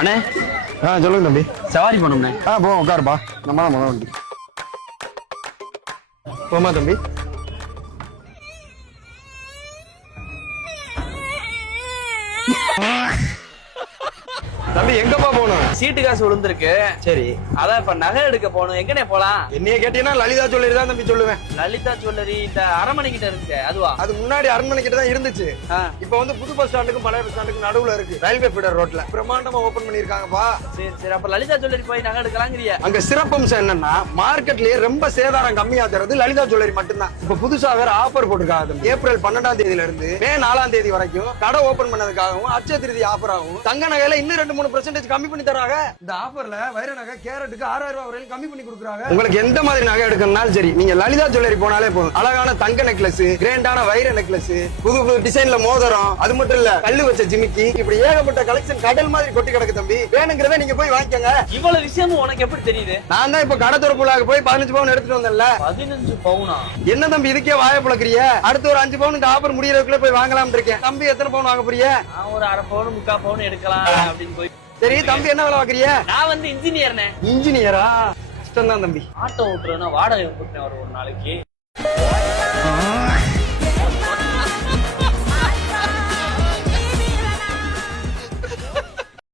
அண்ணே சொல்லுங்க தம்பி. சவாரி போனோம்ண்ணே. போவோம், உட்காருப்பா. நம்ம தான் முதல் வண்டி போமா தம்பி. தம்பி எங்கப்பா போகணும்? சீட்டு காசு விழுந்திருக்கு. சரி, அதான் இப்ப நகை எடுக்க போகணும். எங்கனே போலாம்? என்னைய கேட்டீங்கன்னா லலிதா ஜுவல்லரி தான் தம்பி சொல்லுவேன். லலிதா ஜுவல்லரி இந்த அரண்மனை கிட்ட இருக்கு, அதுவா? அது முன்னாடி அரண்மனை கிட்ட தான் இருந்துச்சு. இப்ப வந்து புது பஸ் ஸ்டாண்டுக்கும் பழைய பஸ் ஸ்டாண்டுக்கும் நடுவுல இருக்கு, ரயில்வே ஃபீடர் ரோட்ல பிரம்மாண்டமா ஓபன் பண்ணிருக்காங்கப்பா. சரி சரி, அப்ப லலிதா ஜுவல்லரி போய் நகை எடுக்கலாங்கிறியா? அங்க சிறப்பம்சம் என்னன்னா, மார்க்கெட்லயே ரொம்ப சேதாரம் கம்மியா தருது லலிதா ஜுவல்லரி மட்டும்தான். இப்ப புதுசா வேற ஆஃபர் போட்டுருக்காங்க தம்பி. ஏப்ரல் 12ஆம் தேதியில இருந்து மே 4ஆம் தேதி வரைக்கும் கடை ஓபன் பண்ணதுக்காகவும் அட்சய திருதி ஆஃபர் ஆகும். தங்க நகையில இன்னும் 2-3% கம்மி பண்ணி தராங்க. இந்த ஆஃபர்ல வைர நகை கேரட்டுக்கு 6000 ரூபாய் வரைக்கும் கம்மி பண்ணி கொடுக்குறாங்க. உங்களுக்கு எந்த மாதிரி நகை எடுக்கணும்னாலும் சரி, நீங்க லலிதா ஜுவல்லரி போனாலே போதும். அழகான தங்க நெக்லஸ், கிராண்டான வைர நெக்லஸ், புது புது டிசைன்ல மோதிரம், அது மட்டும் இல்ல கல்லு வச்ச ஜிமிக்கி, இப்படி ஏகப்பட்ட கலெக்ஷன் கடல் மாதிரி கொட்டி கிடக்கு தம்பி. வேணுங்கிறத நீங்க போய் வாங்கிக்கங்க. இவ்வளவு விஷயமும் உனக்கு எப்படி தெரியுது? நான் தான் இப்ப கடை திறப்புலாக போய் 15 பவுன் எடுத்துட்டு வந்தேன்ல. 15 பவுனா? என்ன தம்பி இதுக்கே வாய புழக்கிறிய? அடுத்து ஒரு 5 பவுன் இந்த ஆஃபர் முடியறதுக்குள்ள போய் வாங்கலாம் இருக்கேன். தம்பி எத்தனை பவுன் வாங்க போறிய? நான் ஒரு அரை பவுன் 3/4 பவுன் எடுக்கலாம் அப்படின்னு போய். சரி தம்பி, என்ன வேலை வாக்குறிய? நான் வந்து இன்ஜினியர்னே. இன்ஜினியரா? கஷ்டம் தான் தம்பி. ஆட்டோ ஓட்டுறேன்னா வாடகை போட்டுறேன் ஒரு நாளைக்கு.